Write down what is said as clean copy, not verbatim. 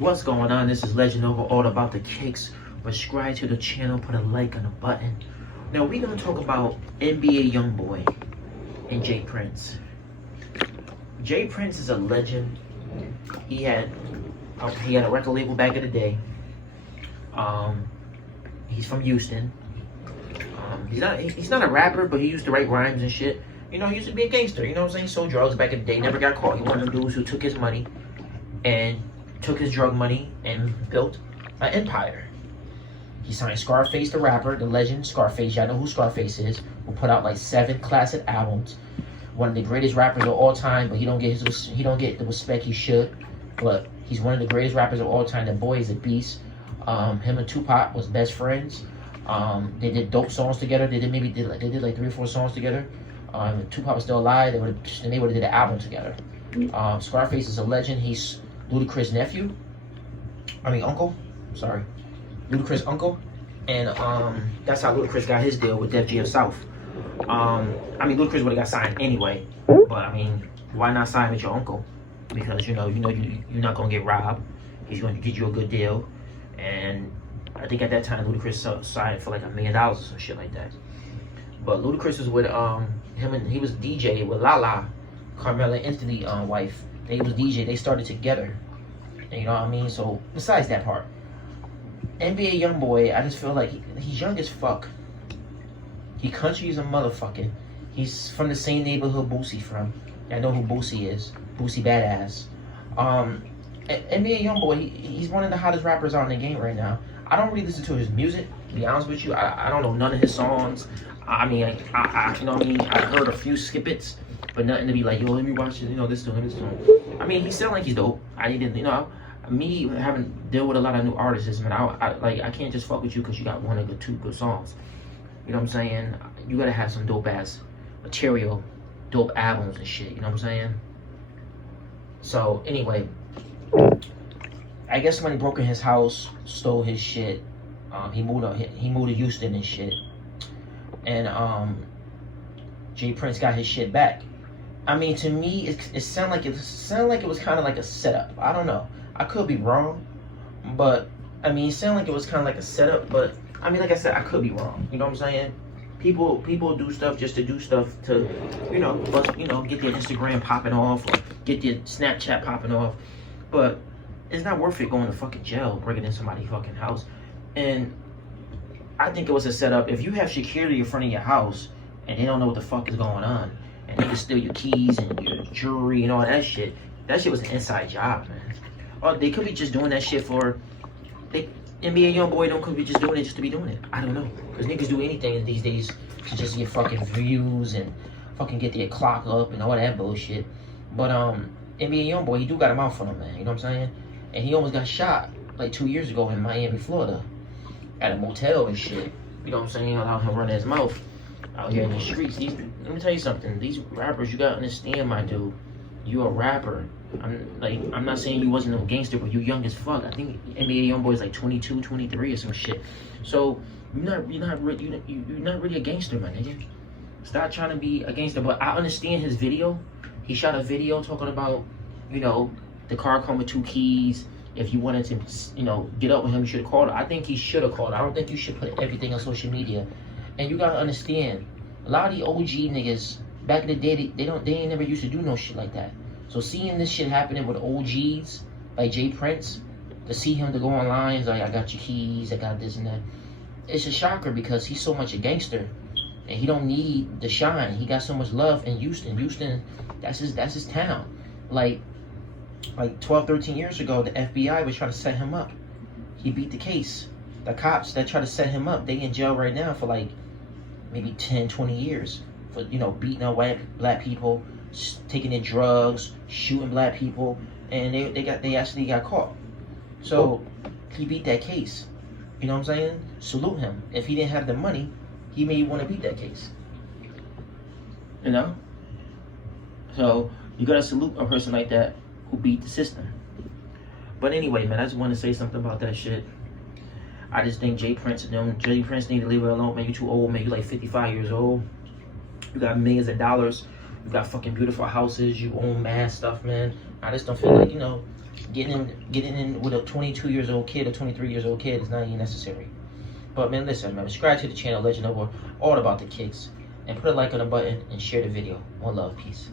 What's going on? This is Legend Over all about the kicks. Subscribe to the channel, put a like on the button. Now we're gonna talk about NBA YoungBoy and Jay Prince. Jay Prince is a legend. He had a record label back in the day. He's from Houston. He's not a rapper, but he used to write rhymes and shit. You know, he used to be a gangster. You know what I'm saying? He sold drugs back in the day. Never got caught. He one of them dudes who took his money and took his drug money and built an empire. He signed Scarface, the rapper, the legend Scarface. Y'all know who Scarface is. Who put out like 7 classic albums. One of the greatest rappers of all time, but he don't get the respect he should. But he's one of the greatest rappers of all time. The boy is a beast. Him and Tupac was best friends. They did dope songs together. They did like 3 or 4 songs together. If Tupac was still alive, they would have did an album together. Scarface is a legend. He's Ludacris' nephew. Uncle. Sorry, Ludacris' uncle. And that's how Ludacris got his deal with Def Jam South. Ludacris would have got signed anyway. But why not sign with your uncle? Because you're not gonna get robbed. He's going to get you a good deal. And I think at that time Ludacris signed for like $1 million or some shit like that. But Ludacris was with he was DJ with Lala, Carmela Anthony wife. They was DJ. They started together. And you know what I mean? So besides that part, NBA YoungBoy, I just feel like he's young as fuck. He country as a motherfucker. He's from the same neighborhood Boosie from. I know who Boosie is. Boosie Badass. NBA YoungBoy, he's one of the hottest rappers out in the game right now. I don't really listen to his music, to be honest with you. I don't know none of his songs. I you know what I mean? I heard a few snippets, but nothing to be like, yo, let me watch it, this to him, this to him. He sound like he's dope. I didn't, me having dealt with a lot of new artists, man, I can't just fuck with you because you got 1 or 2 good songs. You know what I'm saying? You gotta have some dope ass material, dope albums and shit. You know what I'm saying? So anyway, I guess somebody broke in his house, stole his shit. He moved to Houston and shit. And Jay Prince got his shit back. To me, it sounded like it was kind of like a setup. I don't know. I could be wrong, but it sounded like it was kind of like a setup. But like I said, I could be wrong. You know what I'm saying? People do stuff just to do stuff to, get their Instagram popping off or get their Snapchat popping off. But it's not worth it going to fucking jail, breaking in somebody's fucking house. And I think it was a setup. If you have security in front of your house and they don't know what the fuck is going on, and they can steal your keys and your jewelry and all that shit was an inside job, man. Or they could be just doing that shit for, NBA YoungBoy could be just doing it just to be doing it. I don't know. Because niggas do anything these days to just get fucking views and fucking get their clock up and all that bullshit. But NBA YoungBoy, he do got a mouth on him, man. You know what I'm saying? And he almost got shot like 2 years ago in Miami, Florida, at a motel and shit. You know what I'm saying? Allow him running his mouth out here in the streets. Let me tell you something. These rappers, you gotta understand, my dude. You a rapper. I'm not saying you wasn't no gangster, but you young as fuck. I think NBA YoungBoy is like 22, 23 or some shit. So you're not really a gangster, my nigga. Stop trying to be a gangster. But I understand his video. He shot a video talking about, the car come with 2 keys. If you wanted to, get up with him, you should have called her. I think he should have called her. I don't think you should put everything on social media. And you gotta understand, a lot of the OG niggas back in the day, they ain't never used to do no shit like that. So seeing this shit happening with OGs like Jay Prince, to see him to go online, he's like, I got your keys, I got this and that. It's a shocker because he's so much a gangster, and he don't need the shine. He got so much love in Houston. Houston, that's his town. Like 12, 13 years ago, the FBI was trying to set him up. He beat the case. The cops that tried to set him up, they in jail right now for like maybe 10, 20 years for, beating up black people, taking their drugs, shooting black people, and they actually got caught. So he beat that case. You know what I'm saying? Salute him. If he didn't have the money, he may want to beat that case. So you gotta salute a person like that who beat the system. But anyway, man, I just want to say something about that shit. I just think Jay Prince need to leave it alone, man. You too old, man. You like 55 years old. You got millions of dollars. You got fucking beautiful houses. You own mad stuff, man. I just don't feel like, Getting in with a 22 years old kid or 23 years old kid is not even necessary. But man, listen, man, subscribe to the channel, Legend of War, all about the kicks, and put a like on the button and share the video. One love, peace.